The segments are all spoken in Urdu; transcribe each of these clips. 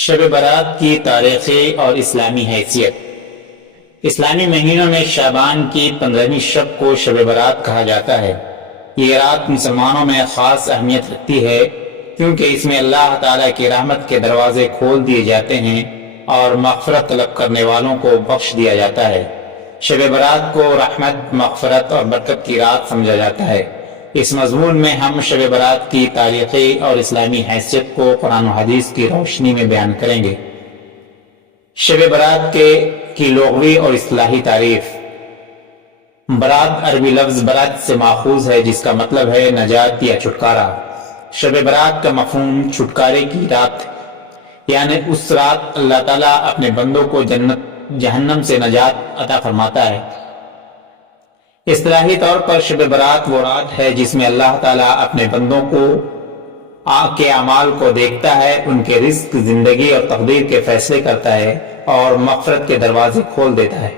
شب برات کی تاریخی اور اسلامی حیثیت۔ اسلامی مہینوں میں شعبان کی 15ویں شب کو شب برات کہا جاتا ہے۔ یہ رات مسلمانوں میں خاص اہمیت رکھتی ہے کیونکہ اس میں اللہ تعالیٰ کی رحمت کے دروازے کھول دیے جاتے ہیں اور مغفرت طلب کرنے والوں کو بخش دیا جاتا ہے۔ شب برات کو رحمت، مغفرت اور برکت کی رات سمجھا جاتا ہے۔ اس مضمون میں ہم شب برات کی تاریخی اور اسلامی حیثیت کو قرآن و حدیث کی روشنی میں بیان کریں گے۔ شب برات کی لغوی اور اصطلاحی تعریف۔ برات عربی لفظ برات سے ماخوذ ہے جس کا مطلب ہے نجات یا چھٹکارا۔ شب برات کا مفہوم چھٹکارے کی رات، یعنی اس رات اللہ تعالیٰ اپنے بندوں کو جہنم سے نجات عطا فرماتا ہے۔ اصطلاحی طور پر شب برات وہ رات ہے جس میں اللہ تعالیٰ اپنے بندوں کے اعمال کو دیکھتا ہے، ان کے رزق، زندگی اور تقدیر کے فیصلے کرتا ہے اور مغفرت کے دروازے کھول دیتا ہے۔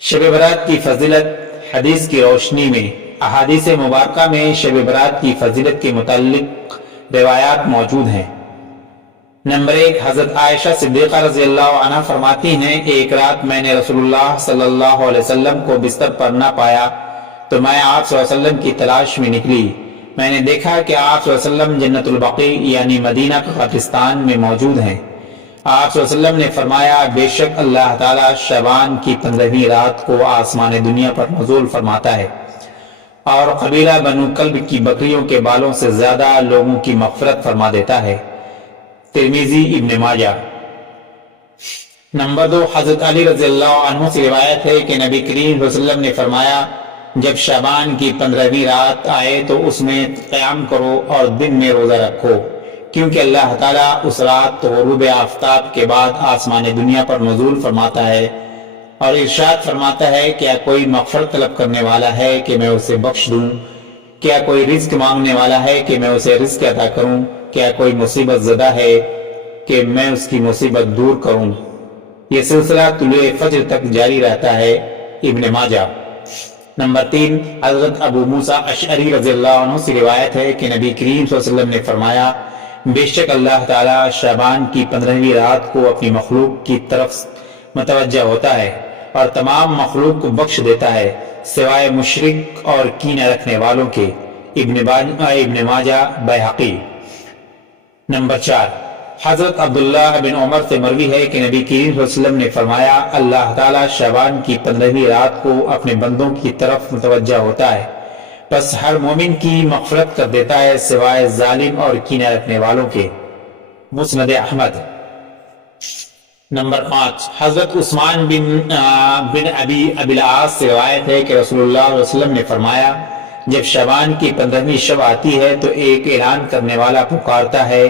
شب برات کی فضیلت۔ حدیث کی روشنی میں احادیث مبارکہ میں شب برات کی فضیلت کے متعلق روایات موجود ہیں۔ نمبر 1، حضرت عائشہ صدیقہ رضی اللہ عنہ فرماتی ہیں، ایک رات میں نے رسول اللہ صلی اللہ علیہ وسلم کو بستر پر نہ پایا تو میں آپ صلی اللہ علیہ وسلم کی تلاش میں نکلی۔ میں نے دیکھا کہ آپ صلی اللہ علیہ وسلم جنت البقیع یعنی مدینہ کا قبرستان میں موجود ہیں۔ آپ صلی اللہ علیہ وسلم نے فرمایا، بے شک اللہ تعالیٰ شعبان کی 15ویں رات کو آسمان دنیا پر نزول فرماتا ہے اور قبیلہ بنو کلب کی بکریوں کے بالوں سے زیادہ لوگوں کی مغفرت فرما دیتا ہے۔ ترمذی، ابن ماجہ۔ نمبر 2، حضرت علی رضی اللہ عنہ سے روایت ہے کہ نبی کریم صلی اللہ علیہ وسلم نے فرمایا، جب شعبان کی 15ویں رات آئے تو اس میں قیام کرو اور دن میں روزہ رکھو، کیونکہ اللہ تعالیٰ اس رات غروب آفتاب کے بعد آسمان دنیا پر نزول فرماتا ہے اور ارشاد فرماتا ہے، کیا کوئی مغفرت طلب کرنے والا ہے کہ میں اسے بخش دوں؟ کیا کوئی رزق مانگنے والا ہے کہ میں اسے رزق عطا کروں؟ کیا کوئی مصیبت زدہ ہے کہ میں اس کی مصیبت دور کروں؟ یہ سلسلہ طلوع فجر تک جاری رہتا ہے۔ ابن ماجہ۔ نمبر 3، حضرت ابو موسیٰ اشعری رضی اللہ عنہ سے روایت ہے کہ نبی کریم صلی اللہ علیہ وسلم نے فرمایا، بے شک اللہ تعالیٰ شعبان کی 15ویں رات کو اپنی مخلوق کی طرف متوجہ ہوتا ہے اور تمام مخلوق کو بخش دیتا ہے سوائے مشرک اور کینہ رکھنے والوں کے۔ ابن ماجہ، بیہقی۔ نمبر 4، حضرت عبداللہ بن عمر سے مروی ہے کہ نبی کریم صلی اللہ علیہ وسلم نے فرمایا، اللہ تعالیٰ شعبان کی 15ویں رات کو اپنے بندوں کی طرف متوجہ ہوتا ہے، بس ہر مومن کی مغفرت کر دیتا ہے سوائے ظالم اور کینہ رکھنے والوں کے۔ مسند احمد۔ نمبر 5، حضرت عثمان بن ابی العاص سے روایت ہے کہ رسول اللہ صلی اللہ علیہ وسلم نے فرمایا، جب شعبان کی 15ویں شب آتی ہے تو ایک اعلان کرنے والا پکارتا ہے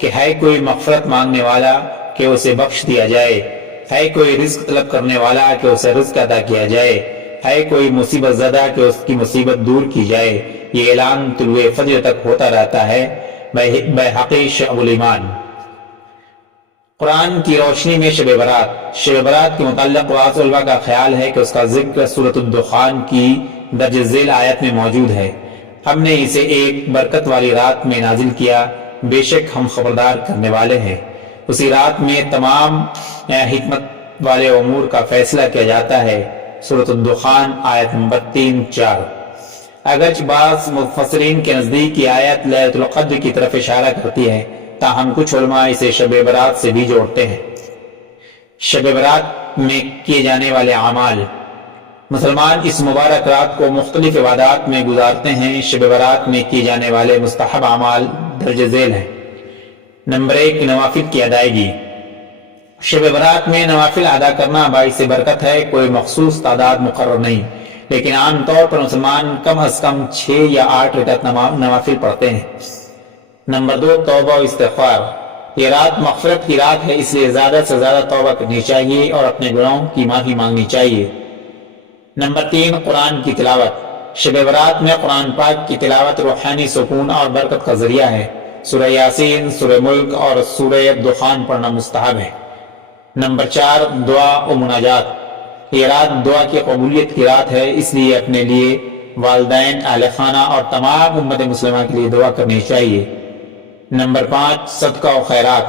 کہ ہے کوئی مغفرت مانگنے والا کہ اسے بخش دیا جائے، ہے کوئی رزق طلب کرنے والا کہ اسے رزق عطا کیا جائے، ہے کوئی مصیبت زدہ کہ اس کی مصیبت دور کی جائے۔ یہ اعلان طلوع فجر تک ہوتا رہتا ہے۔ بیہقی، شعب الایمان۔ قرآن کی روشنی میں شب برات۔ شب برات کے متعلق بعض علماء کا خیال ہے کہ اس کا ذکر سورۃ الدخان کی درج ذیل آیت میں موجود ہے، ہم نے اسے ایک برکت والی رات میں نازل کیا، بے شک ہم خبردار کرنے والے ہیں۔ اسی رات میں تمام حکمت والے امور کا فیصلہ کیا جاتا ہے۔ سورۃ الدخان، آیت نمبر 3-4۔ اگرچہ بعض مفسرین کے نزدیک یہ آیت لیلۃ القدر کی طرف اشارہ کرتی ہے، تاہم کچھ علماء اسے شب برات سے بھی جوڑتے ہیں۔ شب برات میں کیے جانے والے اعمال۔ مسلمان اس مبارک رات کو مختلف عبادات میں گزارتے ہیں۔ شب برات میں کیے جانے والے مستحب اعمال درج ذیل ہیں۔ نمبر 1، نوافل کی ادائیگی۔ شب برات میں نوافل ادا کرنا باعث برکت ہے۔ کوئی مخصوص تعداد مقرر نہیں، لیکن عام طور پر مسلمان کم از کم 6 یا 8 رکعت نوافل پڑھتے ہیں۔ نمبر 2، توبہ و استغفار۔ یہ رات مغفرت کی رات ہے، اس لیے زیادہ سے زیادہ توبہ کرنی چاہیے اور اپنے گناہوں کی معافی مانگنی چاہیے۔ نمبر 3، قرآن کی تلاوت۔ شب برات میں قرآن پاک کی تلاوت روحانی سکون اور برکت کا ذریعہ ہے۔ سورہ یاسین، سورہ ملک اور سورہ دخان پڑھنا مستحب ہے۔ نمبر 4، دعا و مناجات۔ یہ رات دعا کی قبولیت کی رات ہے، اس لیے اپنے لیے، والدین، اہل خانہ اور تمام امت مسلمہ کے لیے دعا کرنی چاہیے۔ نمبر 5، صدقہ و خیرات۔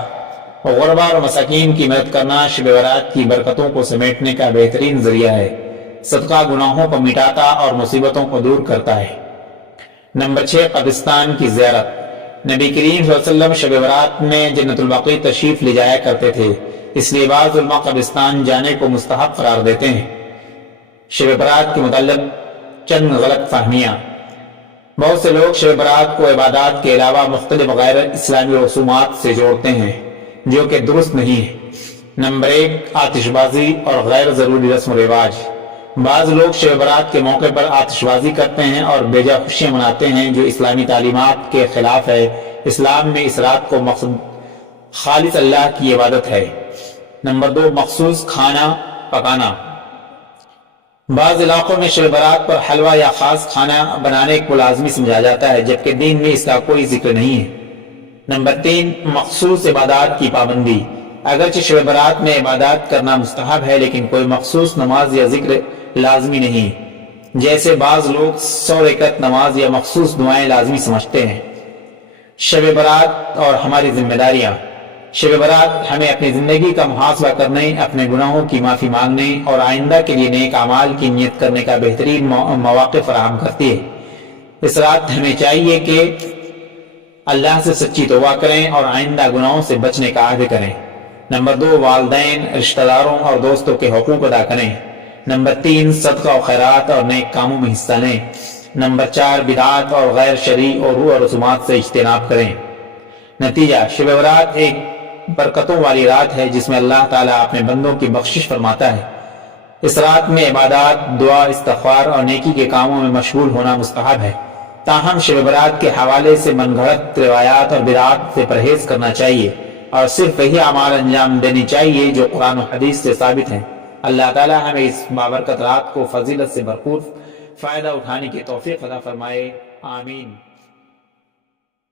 غربا اور مساکین کی مدد کرنا شب برات کی برکتوں کو سمیٹنے کا بہترین ذریعہ ہے۔ صدقہ گناہوں کو مٹاتا اور مصیبتوں کو دور کرتا ہے۔ نمبر 6، قبرستان کی زیارت۔ نبی کریم صلی اللہ علیہ وسلم شب برات میں جنت البقیع تشریف لے جایا کرتے تھے، اس لیے بعض علماء قبرستان جانے کو مستحب قرار دیتے ہیں۔ شب برات کے متعلق چند غلط فہمیاں۔ بہت سے لوگ شب برات کو عبادات کے علاوہ مختلف غیر اسلامی رسومات سے جوڑتے ہیں جو کہ درست نہیں ہے۔ نمبر 1، آتش بازی اور غیر ضروری رسم و رواج۔ بعض لوگ شب برات کے موقع پر آتش بازی کرتے ہیں اور بے جا خوشیاں مناتے ہیں جو اسلامی تعلیمات کے خلاف ہے۔ اسلام میں اس رات کو مقصد خالص اللہ کی عبادت ہے۔ نمبر 2، مخصوص کھانا پکانا۔ بعض علاقوں میں شب برات پر حلوہ یا خاص کھانا بنانے کو لازمی سمجھا جاتا ہے جبکہ دین میں اس کا کوئی ذکر نہیں ہے۔ نمبر 3، مخصوص عبادات کی پابندی۔ اگرچہ شب برات میں عبادات کرنا مستحب ہے لیکن کوئی مخصوص نماز یا ذکر لازمی نہیں، جیسے بعض لوگ 100 رکعت نماز یا مخصوص دعائیں لازمی سمجھتے ہیں۔ شب برات اور ہماری ذمہ داریاں۔ شب برات ہمیں اپنی زندگی کا محاسبہ کرنے، اپنے گناہوں کی معافی مانگنے اور آئندہ کے لیے نیک اعمال کی نیت کرنے کا بہترین مواقع فراہم کرتی ہے۔ اس رات ہمیں چاہیے کہ اللہ سے سچی توبہ کریں اور آئندہ گناہوں سے بچنے کا عہد کریں۔ نمبر 2، والدین، رشتہ داروں اور دوستوں کے حقوق ادا کریں۔ نمبر 3، صدقہ و خیرات اور نیک کاموں میں حصہ لیں۔ نمبر 4، بدعات اور غیر شرعی اور رسومات سے اجتناب کریں۔ نتیجہ، شب برات ایک برکتوں والی رات ہے جس میں اللہ تعالیٰ اپنے بندوں کی بخشش فرماتا ہے۔ اس رات میں عبادات، دعا، استغفار اور نیکی کے کاموں میں مشغول ہونا مستحب ہے۔ تاہم شب برات کے حوالے سے من گھڑت روایات اور بدعات سے پرہیز کرنا چاہیے اور صرف وہی اعمال انجام دینی چاہیے جو قرآن و حدیث سے ثابت ہیں۔ اللہ تعالیٰ ہمیں اس بابرکت رات کو فضیلت سے بھرپور فائدہ اٹھانے کی توفیق عطا فرمائے، آمین۔